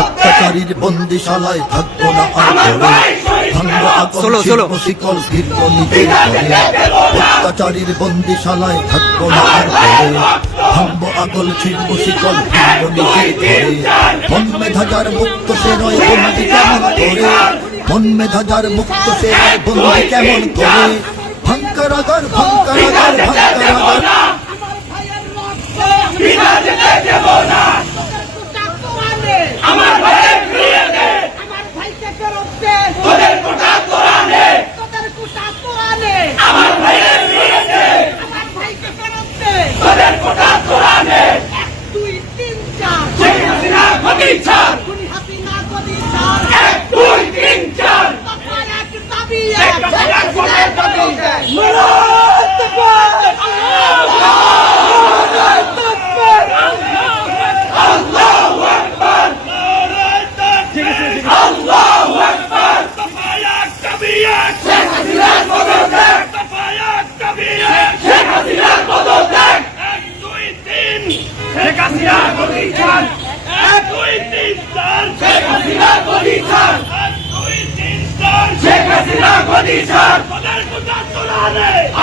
অত্যাচারীর বন্দিশালায় থাকবো না আর ভাঙবো আকল শিল্প শিকল ফিরব নিজের ঘরে। অত্যাচারীর বন্দিশালায় থাকবো না আর ভাঙবো আকল শিল্প শিকল ফিরব নিজের ঘরে। মন মেধাজার মুক্ত সে নয় বন্দি কেমন করে, মন মেধাজার মুক্ত সে নয় বন্দি কেমন করে। ভাঙ্কারাগার ভাঙ্কারাগার ভাঙ্কারাগার আমার ভাইয়ের ফিরিয়ে দে, আমার ভাইকে ফেরত দে, তোদের কোটা তোরা নে, তোদের কোটা তোরা নে, আমার ভাইয়ের ফিরিয়ে দে, আমার ভাইকে ফেরত দে, তোদের কোটা তোরা নে। 1 2 3 4 শেখ হাসিনা গদি ছাড়, খুনি হাসিনা গদি ছাড়, 1 2 3 4 দফার এক দাবি এক, শেখ হাসিনা গদি ছাড়। মুরাদ তাকবীর,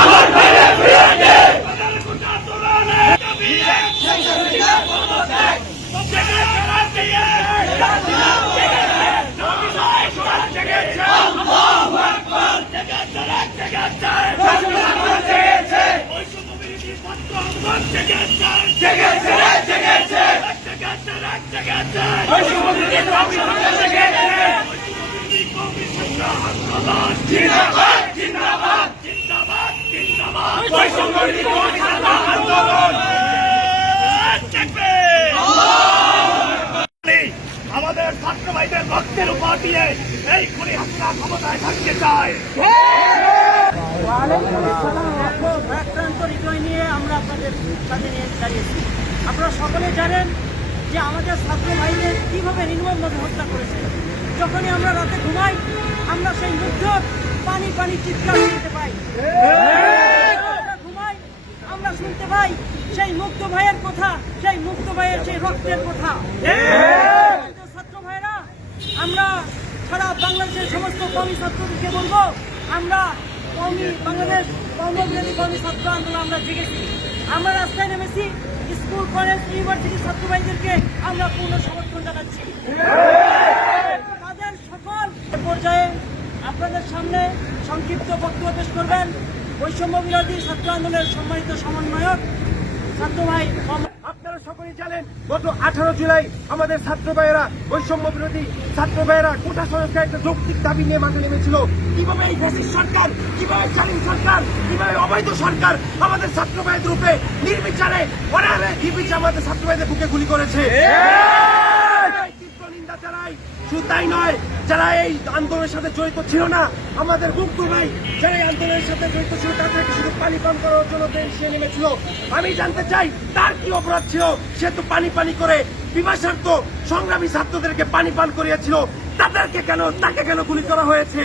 আমার ভাইয়ের ফিরিয়ে দে, আমাদের ছাত্র ভাইদের রক্তের উপর দিয়ে এই খুনি হাসিনা ক্ষমতায় থাকতে চায়। আক্রান্ত হৃদয় নিয়ে আমরা আপনাদের সাথে নিয়ে দাঁড়িয়েছি। আপনারা সকলে জানেন যে আমাদের ছাত্র ভাইদের কীভাবে নির্মমভাবে হত্যা করেছে। যখনই আমরা রাতে ঘুমাই আমরা সেই মুগ্ধ পানি পানি চিৎকার শুনতে পাই, ঘুমাই আমরা শুনতে পাই সেই মুক্ত ভাইয়ের কথা, সেই মুক্ত ভাইয়ের সেই রক্তের কথা। ছাত্র ভাইরা, আমরা সারা বাংলাদেশের সমস্ত কওমি ছাত্রদেরকে বলবো, আমরা বাংলাদেশ কর্মবিরোধী কওমি ছাত্র আন্দোলন আমরা জেগেছি, আমরা রাস্তায় নেমেছি। স্কুল কলেজ ইউনিভার্সিটির ছাত্র ভাইদেরকে আমরা পূর্ণ সমর্থন জানাচ্ছি। তাদের সকল পর্যায়ে আপনাদের সামনে সংক্ষিপ্ত বক্তব্য পেশ করবেন বৈষম্য বিরোধী ছাত্র আন্দোলনের সম্মানিত সমন্বয়ক ছাত্র ভাই। আপনারা সকলেই জানেন গত 18 জুলাই আমাদের ছাত্র ভাইয়েরা বৈষম্য বিরোধী ছাত্র ভাইয়েরা কোটা সংস্কারের যৌক্তিক দাবি নিয়ে মাঠে নেমেছিল। কিভাবে এই ফ্যাসিস্ট সরকার, কিভাবে জালিম সরকার, কিভাবে অবৈধ সরকার আমাদের ছাত্র ভাইদের রূপে নির্বিচারে অনারে নির্বিচারে আমাদের ছাত্র ভাইদের বুকে গুলি করেছে। তীব্র নিন্দা জানাই। শুধু তাই নয়, যারা এই আন্দোলনের সাথে জড়িত ছিল না, আমাদের মুক্ত ভাই যারা এই আন্দোলনের সাথে জড়িত ছিল তাদেরকে শুধু পানি পান করার জন্য সে নেমেছিল। আমি জানতে চাই তার কি অপরাধ ছিল? সে তো পানি পানি করে বিভাষার্থ সংগ্রামী ছাত্রদেরকে পানি পান করিয়েছিল, তাকে কেন গুলি করা হয়েছে?